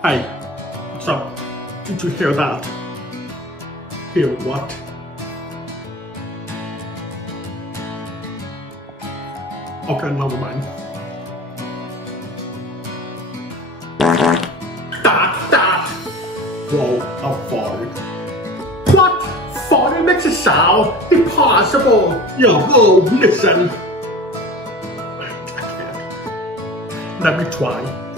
Hey, what's up? Did you hear that? Hear what? Okay, never mind. That! Whoa, I farted. What? Farting makes a sound? Impossible! Yo, listen! I can't. Let me try.